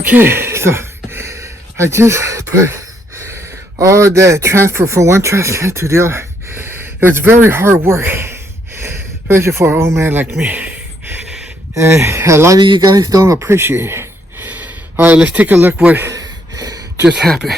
Okay, so I just put all that transfer from one trash can to the other. It was very hard work, especially for an old man like me. And a lot of you guys don't appreciate it. Alright, let's take a look what just happened.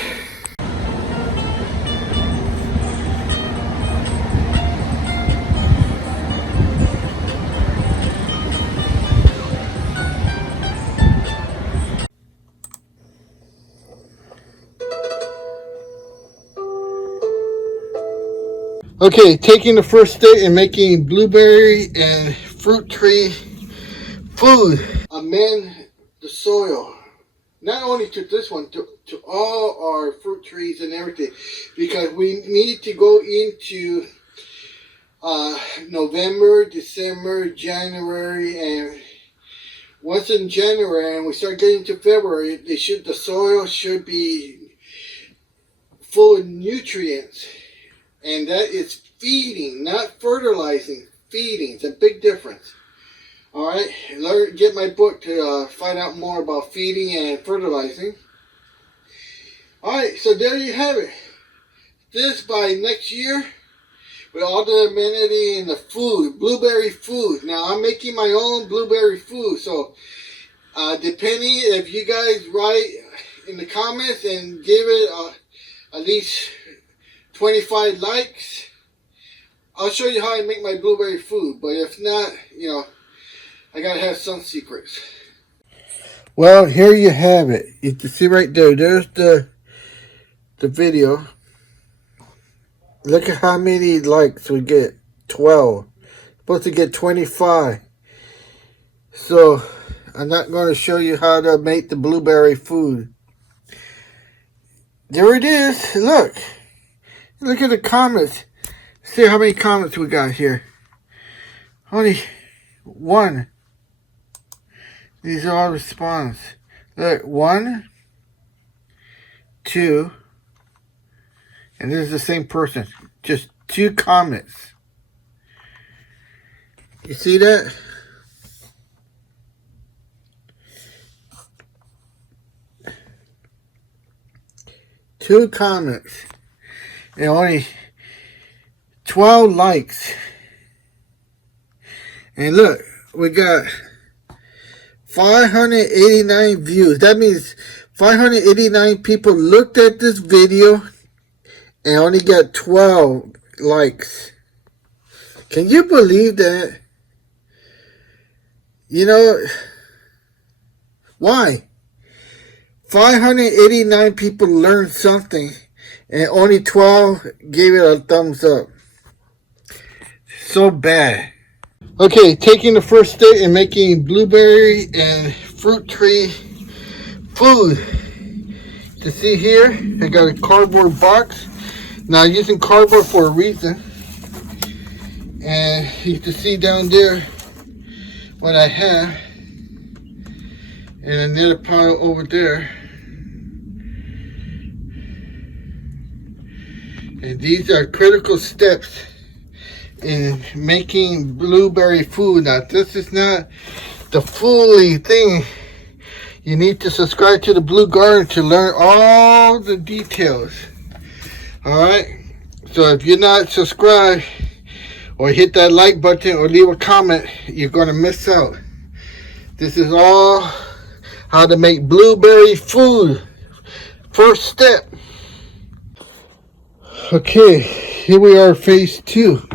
Okay, taking the first step in making blueberry and fruit tree food. Amend the soil. Not only to this one, to all our fruit trees and everything. Because we need to go into November, December, January, and once in January and we start getting to February, the soil should be full of nutrients. And that is feeding, not fertilizing, feeding. It's a big difference. Alright, get my book to find out more about feeding and fertilizing. Alright, so there you have it. This by next year, with all the amenity and the food, blueberry food. Now I'm making my own blueberry food, so depending if you guys write in the comments and give it at least 25 likes, I'll show you how I make my blueberry food. But if not, you know, I gotta have some secrets. Well, here you have it. You can see right there. There's the video. Look at how many likes we get. 12. Supposed to get 25. So I'm not going to show you how to make the blueberry food. There it is. Look. Look at the comments. See how many comments we got here. Only one. These are all response. Look, 1, 2, and this is the same person. Just 2 comments. You see that? Two comments. And only 12 likes. And look, we got 589 views. That means 589 people looked at this video and only got 12 likes. Can you believe that? You know, why? 589 people learned something and only 12 gave it a thumbs up. So bad. Okay, taking the first step in making blueberry and fruit tree food. To see here, I got a cardboard box. Now I'm using cardboard for a reason. And you can see down there what I have. And another pile over there. And these are critical steps in making blueberry food. Now, this is not the fully thing. You need to subscribe to the Blue Garden to learn all the details. Alright? So if you're not subscribed, or hit that like button, or leave a comment, you're going to miss out. This is all how to make blueberry food. First step. Okay, here we are, phase 2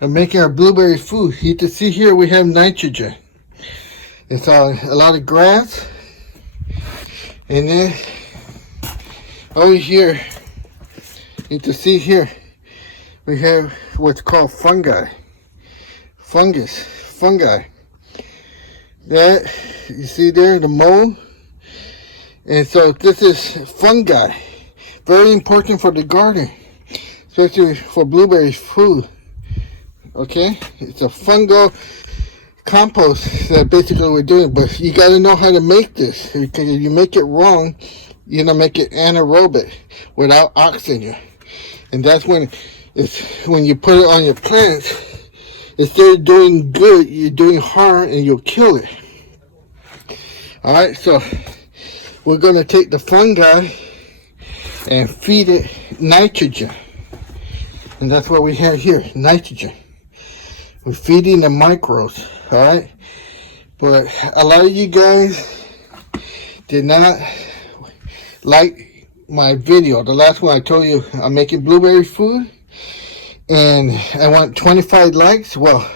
of making our blueberry food. You can see here we have nitrogen. It's a lot of grass. And then over here, you can see here, we have what's called fungi. Fungi. That, you see there, the mold. And so this is fungi. Very important for the garden, especially for blueberry food. Okay, it's a fungal compost that basically we're doing, but you got to know how to make this. Because if you make it wrong, you're gonna make it anaerobic without oxygen, and that's when you put it on your plants. Instead of doing good, you're doing harm, and you'll kill it. All right, so we're going to take the fungi and feed it nitrogen. And that's what we have here, nitrogen. We're feeding the microbes, alright? But a lot of you guys did not like my video. The last one I told you I'm making blueberry food. And I want 25 likes. Well,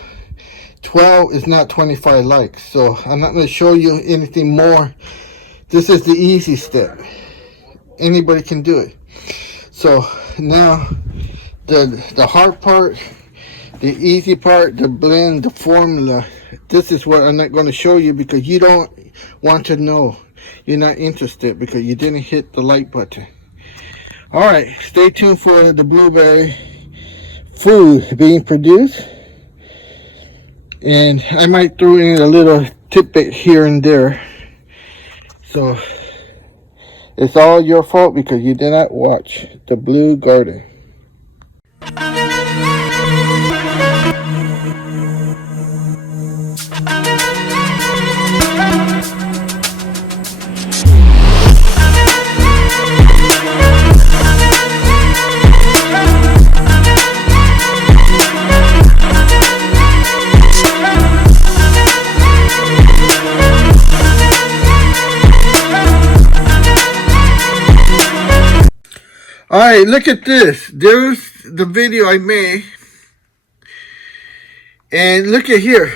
12 is not 25 likes. So I'm not going to show you anything more. This is the easy step. Anybody can do it. So now the hard part, the easy part, the blend, the formula, this is what I'm not going to show you because you don't want to know. You're not interested because you didn't hit the like button. Alright, stay tuned for the blueberry food being produced. And I might throw in a little tidbit here and there. So it's all your fault because you did not watch the Blue Garden. Alright, look at this. There's the video I made. And look at here.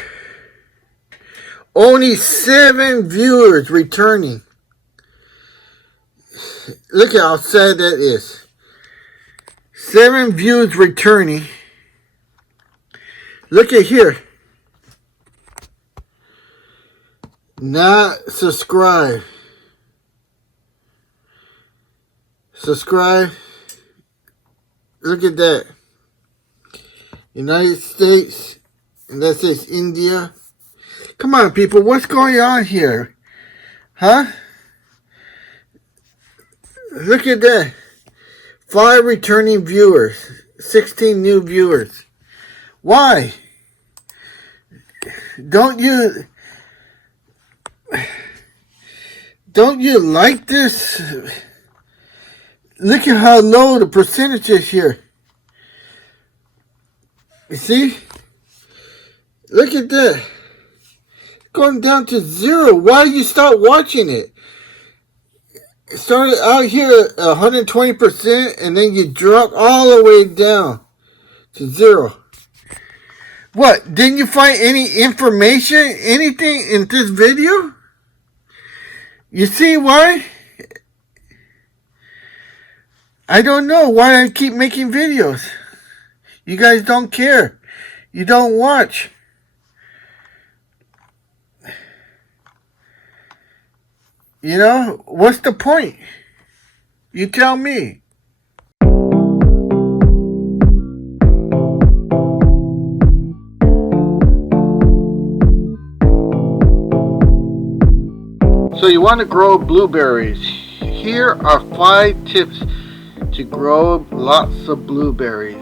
Only 7 viewers returning. Look at how sad that is. 7 views returning. Look at here. Not subscribe. Subscribe. Look at that. United States. And that says India. Come on, people. What's going on here? Huh? Look at that. 5 returning viewers. 16 new viewers. Why? Don't you like this? Look at how low the percentage is here. You see? Look at that. Going down to 0. Why you stop watching it? It started out here at 120% and then you drop all the way down to 0. What? Didn't you find any information, anything in this video? You see why? I don't know why I keep making videos. You guys don't care. You don't watch. You know, what's the point? You tell me. So you want to grow blueberries. Here are 5 tips to grow lots of blueberries.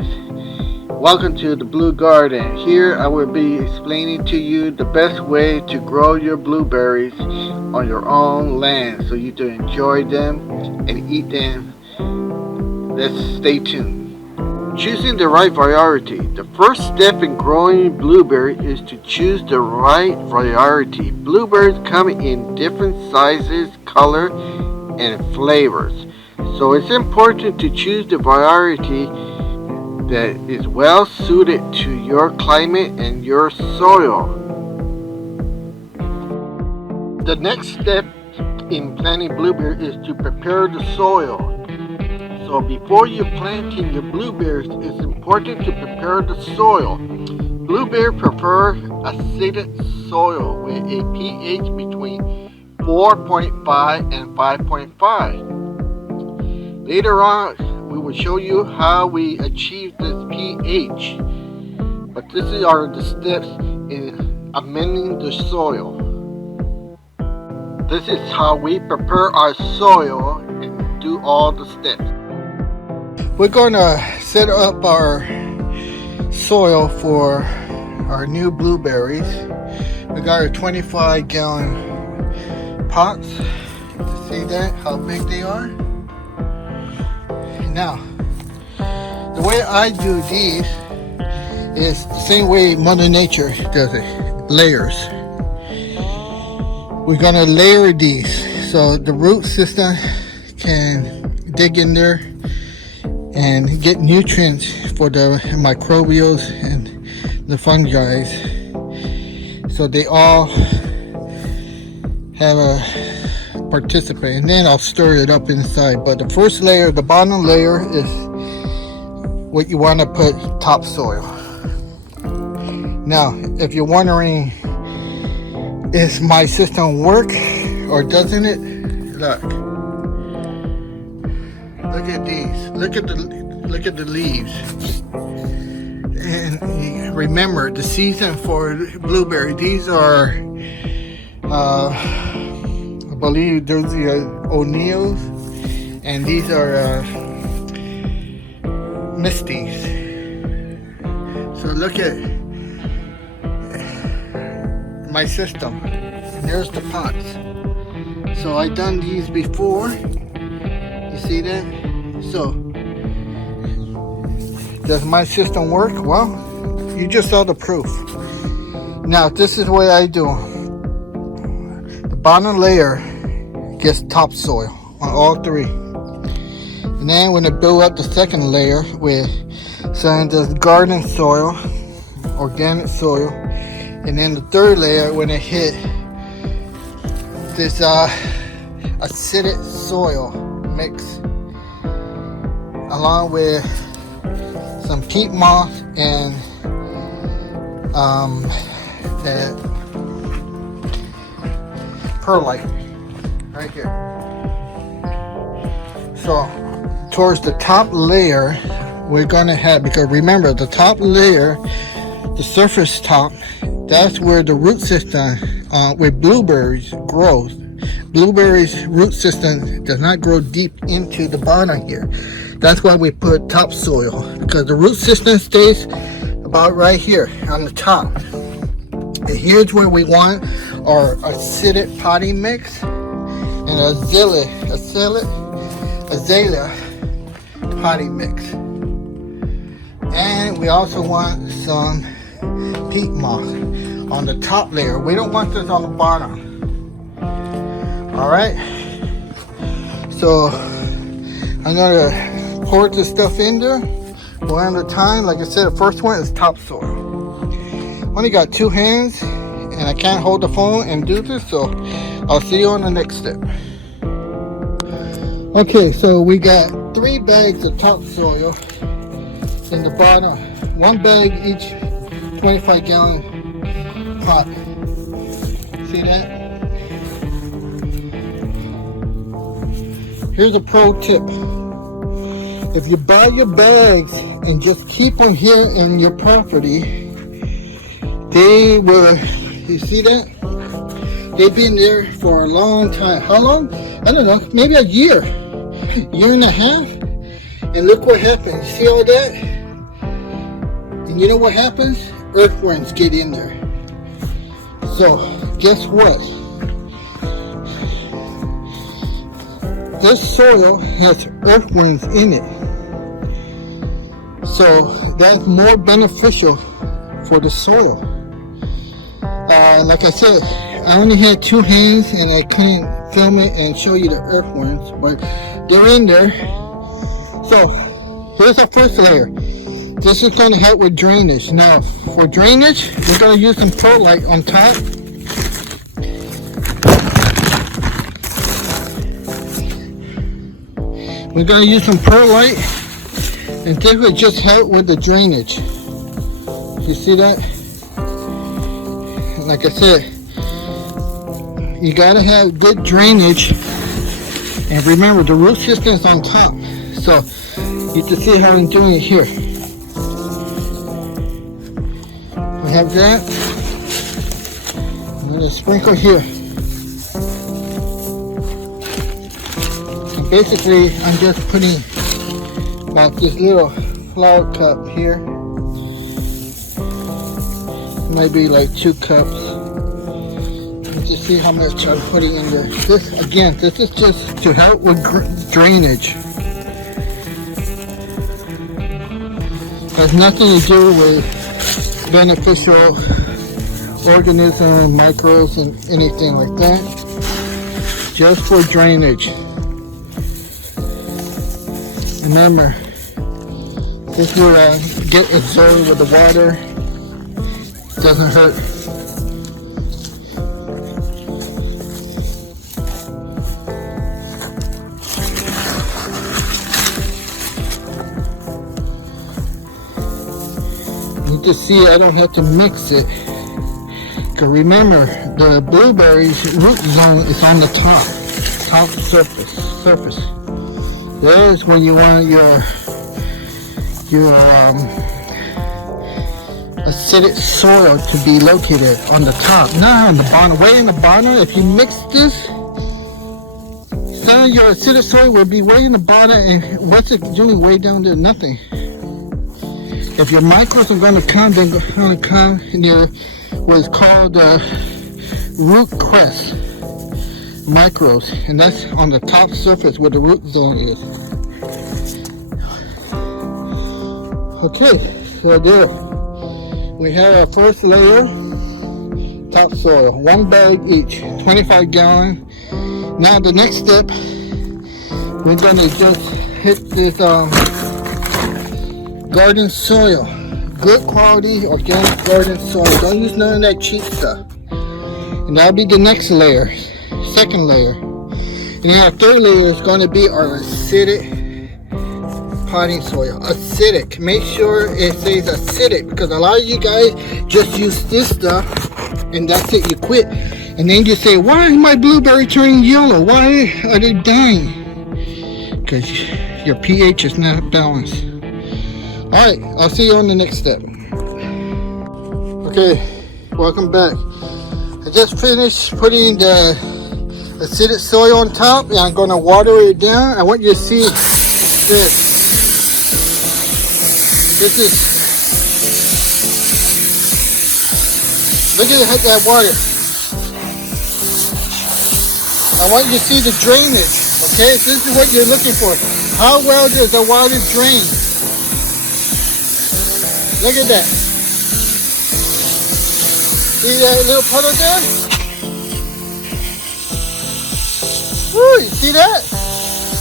Welcome to the Blue Garden. Here I will be explaining to you the best way to grow your blueberries on your own land so you can enjoy them and eat them. Let's stay tuned. Choosing the right variety. The first step in growing blueberry is to choose the right variety. Blueberries come in different sizes, color, and flavors. So it's important to choose the variety that is well suited to your climate and your soil. The next step in planting blueberries is to prepare the soil. So before you planting your blueberries, it's important to prepare the soil. Blueberries prefer acidic soil with a pH between 4.5 and 5.5. Later on, we will show you how we achieve this pH. But these are the steps in amending the soil. This is how we prepare our soil and do all the steps. We're going to set up our soil for our new blueberries. We got our 25-gallon pots. See that? How big they are? Now, the way I do these is the same way Mother Nature does it. Layers. We're gonna layer these so the root system can dig in there and get nutrients for the microbials and the fungi, so they all have a participate. And then I'll stir it up inside. But the first layer, the bottom layer, is what you want to put topsoil. Now, if you're wondering, is my system work or doesn't it? Look at these. Look at the leaves. And remember the season for blueberry. These are I believe those are O'Neill's, and these are Misties. So look at my system. And there's the pots. So I done these before. You see that? So does my system work? Well, you just saw the proof. Now this is what I do. The bottom layer gets topsoil on all three. And then when I build up the second layer with some of the garden soil, organic soil, and then the third layer when I hit this acidic soil mix along with some peat moss and that perlite right here. So towards the top layer we're gonna have, because remember the top layer, the surface top, that's where the root system with blueberries grows. Blueberries root system does not grow deep into the bottom here. That's why we put topsoil, because the root system stays about right here on the top. And here's where we want our acidic potting mix and azalea potting mix. And we also want some peat moss on the top layer. We don't want this on the bottom. Alright, so I'm gonna pour this stuff in there one at a time. Like I said, the first one is topsoil. Only got two hands and I can't hold the phone and do this, so I'll see you on the next step. Okay, so we got 3 bags of topsoil in the bottom. 1 bag each 25-gallon pot. See that? Here's a pro tip. If you buy your bags and just keep them here in your property, they will, you see that? They've been there for a long time. How long? I don't know, maybe a year and a half. And look what happens. You see all that? And you know what happens? Earthworms get in there. So, guess what? This soil has earthworms in it. So that's more beneficial for the soil. Like I said, I only had 2 hands and I couldn't film it and show you the earthworms, but they're in there. So here's our first layer. This is going to help with drainage. Now for drainage, we're going to use some perlite on top. We're going to use some perlite, and this will just help with the drainage. You see that? Like I said, you got to have good drainage. And remember, the root system is on top. So you can see how I'm doing it here. We have that. I'm going to sprinkle here. Basically, I'm just putting about this little flower cup here. Maybe like 2 cups. I'm to see how much I'm putting in there. This, again, this is just to help with drainage. Has nothing to do with beneficial organisms, microbes, and anything like that. Just for drainage. Remember, this will get absorbed with the water. Doesn't hurt. You can see I don't have to mix it. Because remember, the blueberries root zone is on the top surface. There's where you want your acidic soil to be located, on the top, not on the bottom. Way in the bottom, if you mix this, some of your acidic soil will be way in the bottom, and what's it doing way down there? Nothing. If your microbes are going to come, they're going to come near what's called root crest microbes, and that's on the top surface where the root zone is. Okay, so there we have our first layer, topsoil, 1 bag each, 25 gallon. Now the next step, we're going to just hit this garden soil, good quality organic garden soil. Don't use none of that cheap stuff. And that'll be the next layer, second layer. And then our third layer is going to be our acidic potting soil. Acidic. Make sure it says acidic, because a lot of you guys just use this stuff and that's it, you quit. And then you say, why is my blueberry turning yellow? Why are they dying? Because your pH is not balanced. Alright, I'll see you on the next step. Okay, welcome back. I just finished putting the acidic soil on top, and I'm going to water it down. I want you to see this. This is, look at that water. I want you to see the drainage, okay? This is what you're looking for. How well does the water drain? Look at that. See that little puddle there? Woo, you see that?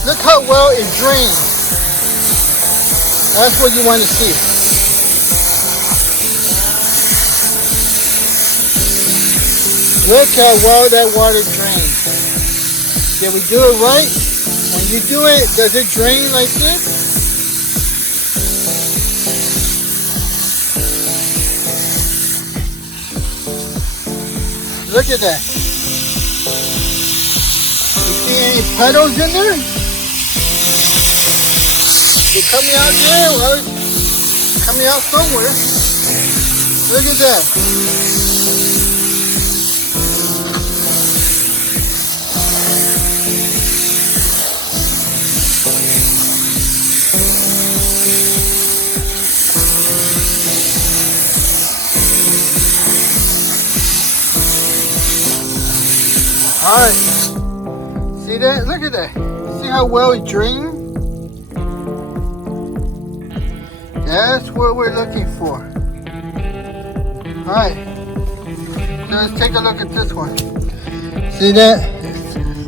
Look how well it drains. That's what you want to see. Look how well that water drains. Did we do it right? When you do it, does it drain like this? Look at that. You see any puddles in there? They're coming out there, well, coming out somewhere. Look at that. Alright, see that? Look at that. See how well it drained? That's what we're looking for. Alright, so let's take a look at this one. See that?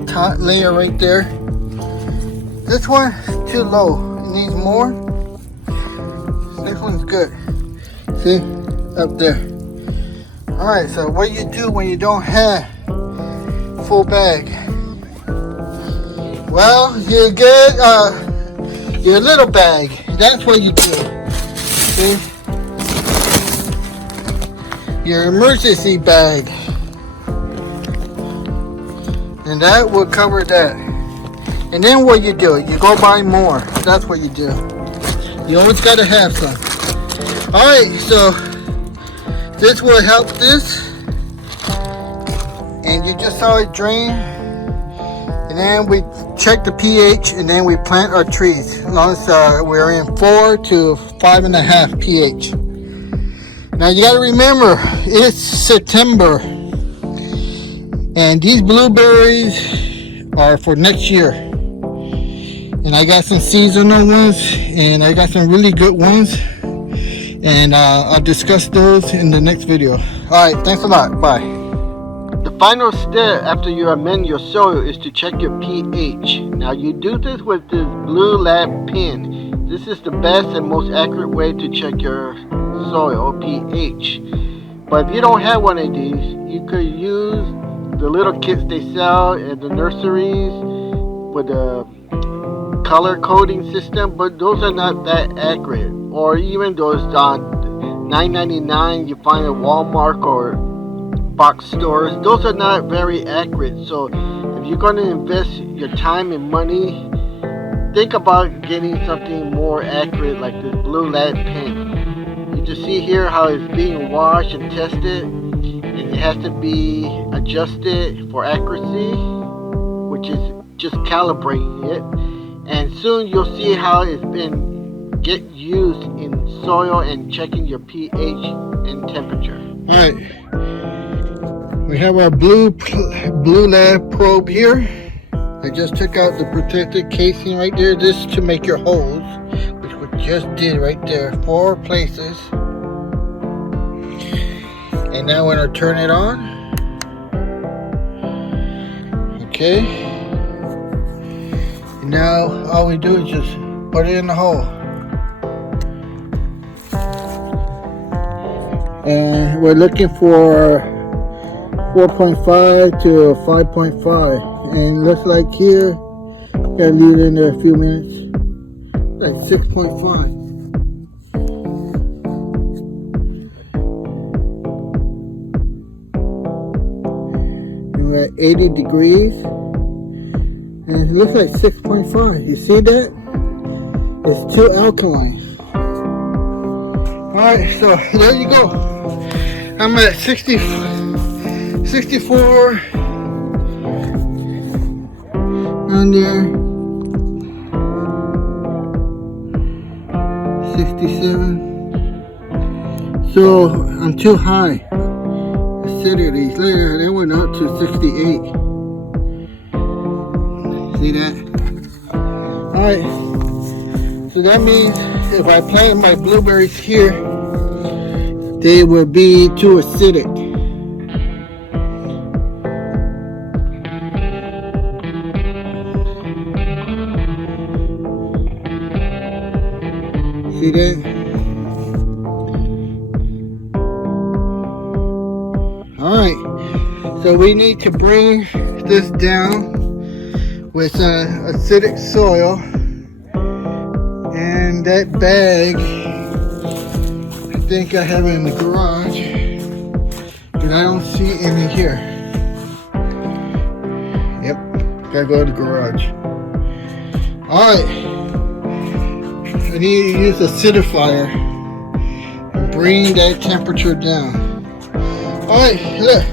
Top layer right there. This one is too low. It needs more. This one's good. See? Up there. Alright, so what you do when you don't have full bag? Well, you get your little bag. That's what you do. See? Your emergency bag. And that will cover that. And then what you do? You go buy more. That's what you do. You always got to have some. Alright, so this will help this. And you just saw it drain. And then we check the pH, and then we plant our trees. As long as we're in 4 to 5.5 pH. Now you got to remember, it's September. And these blueberries are for next year. And I got some seasonal ones, and I got some really good ones. And I'll discuss those in the next video. Alright, thanks a lot. Bye. The final step after you amend your soil is to check your pH. Now you do this with this Blue Lab pen. This is the best and most accurate way to check your soil pH. But if you don't have one of these, you could use the little kits they sell at the nurseries with a color coding system, but those are not that accurate. Or even those $9.99 you find at Walmart or box stores, those are not very accurate. So if you're going to invest your time and money, think about getting something more accurate like this Blue Lab pen. You just see here how it's being washed and tested, and it has to be adjusted for accuracy, which is just calibrating it. And soon you'll see how it's been used in soil and checking your pH and temperature. Alright, we have our Blue Lab probe here. I just took out the protected casing right there. This is to make your holes, which we just did right there, 4 places. And now we're going to turn it on. Okay. And now all we do is just put it in the hole. And we're looking for 4.5 to 5.5. And looks like here, gotta leave it in there a few minutes, like 6.5. And we're at 80 degrees. And it looks like 6.5. You see that? It's too alkaline. Alright, so there you go. I'm at 64, on there, 67. So I'm too high. Acidity, later that went up to 68. See that? Alright, so that means if I plant my blueberries here, they will be too acidic. See that? Alright, so we need to bring this down with acidic soil. And that bag, I think I have it in the garage, but I don't see any here. Yep, gotta go to the garage. Alright, I need to use a acidifier and bring that temperature down. Alright, look,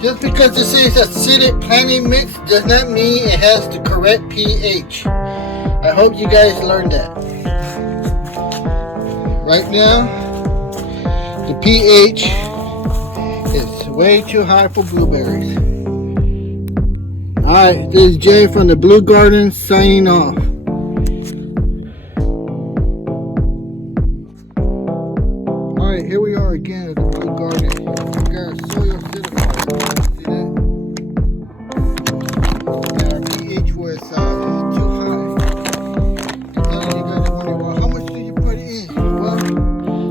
just because this is acidic planting mix does not mean it has the correct pH. I hope you guys learned that. Right now, the pH is way too high for blueberries. Alright, this is Jay from the Blue Garden signing off. Alright, here we are again at the Blue Garden. We got a soil acidifier. See that? And our pH was too high. And you guys are wondering, well, how much do you put in? Well,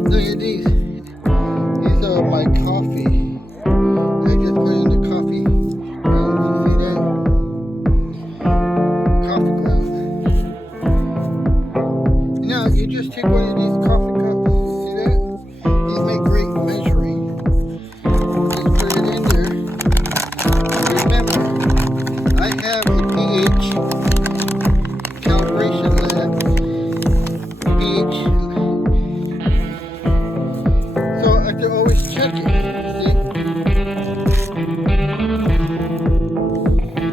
look at these. These are my coffee. I just put in the coffee grounds. You see that? Coffee grounds. Now you just take one of these coffee cups. See that? These make great measuring. Just put it in there. Remember, I have a pH calibration lab. pH. So I can always check it. See?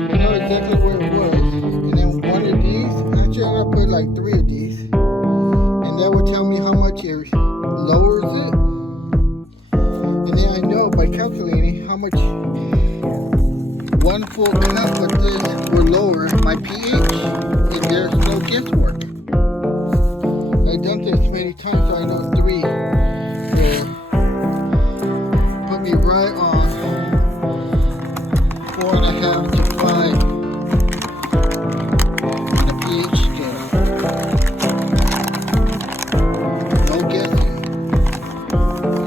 I know exactly where it was. And then one of these, actually I put like 3 of these. And that will tell me how much it lowers it. And then I know by calculating how much full cup of this will lower my pH, and there's no guesswork. I've done this many times, so I know 3 will put me right on 4.5 to 5 on the pH scale. No guessing.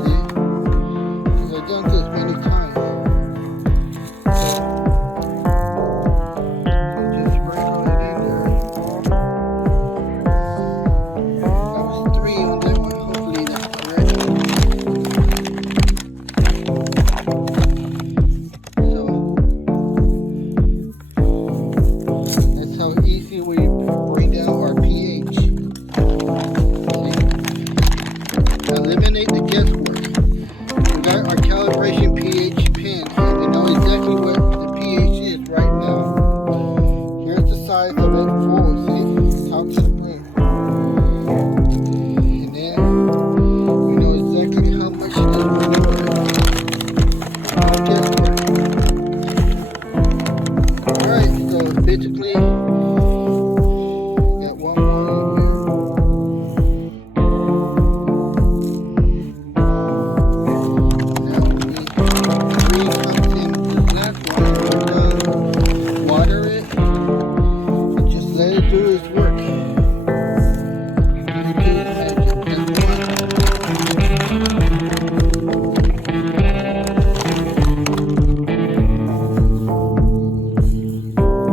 See? Because I've done this many times. Just sprinkle it in there. That was 3 on that one. Hopefully that's correct. That's how easy we bring down our pH. See? Eliminate the guesswork. We got our calibration pH pin, and we know exactly what the pH is right now. Here's the size of it full, see? Top to the brim. And then we know exactly how much it is renewable. No guesswork. Alright, so basically, got one more in here. Now we need 3 cups in this last one. We're done. Water it. And just let it do its work. Let it do its magic. And 1,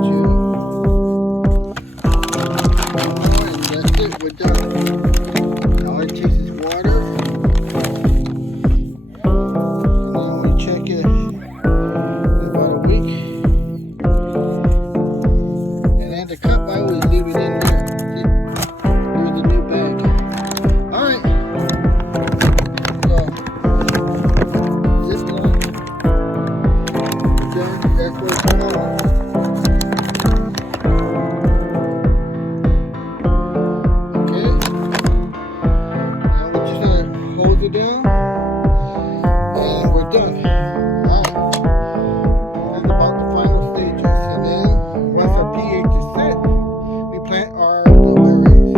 2, one more, and that's it. We're done. Now all it takes is water. And then we check it in about a week. And then the cup, I always leave it in there. See? There's the new bag. Alright. So, zip line. Done. That's what it's called. Okay. Now we're just gonna hold it down. And we're done. Alright. That's about the final stages. And then once our pH is set, we plant our blueberries.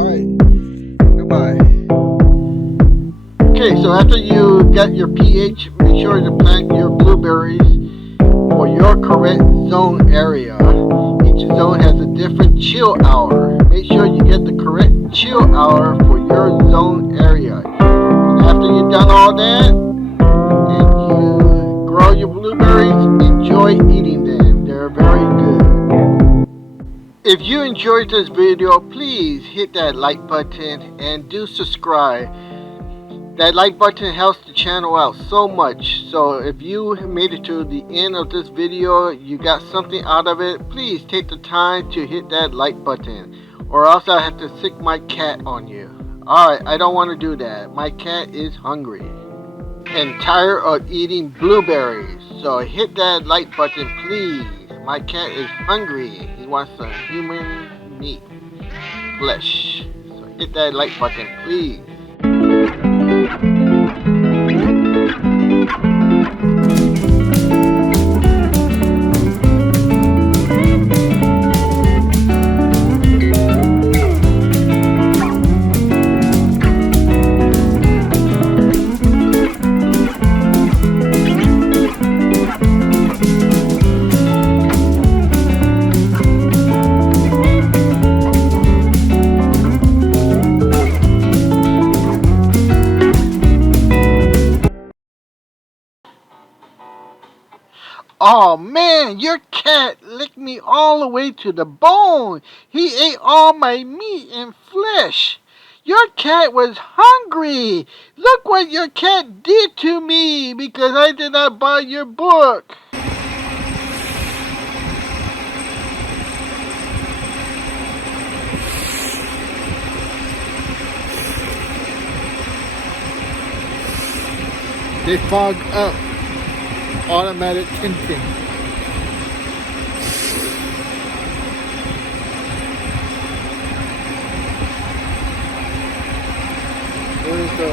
Alright. Goodbye. Okay, so after you get your pH, make sure to plant your blueberries for your correct zone area. Each zone has a different chill hour. Make sure you get the correct chill hour for your zone area. And after you've done all that, and you grow your blueberries, enjoy eating them. They're very good. If you enjoyed this video, please hit that like button and do subscribe. That like button helps the channel out so much. So if you made it to the end of this video, you got something out of it, please take the time to hit that like button, or else I have to sick my cat on you. Alright, I don't want to do that. My cat is hungry and tired of eating blueberries. So hit that like button, please. My cat is hungry. He wants some human meat, flesh. So hit that like button, please. Oh man, your cat licked me all the way to the bone. He ate all my meat and flesh. Your cat was hungry. Look what your cat did to me because I did not buy your book. They fog up. Automatic tinting. There's the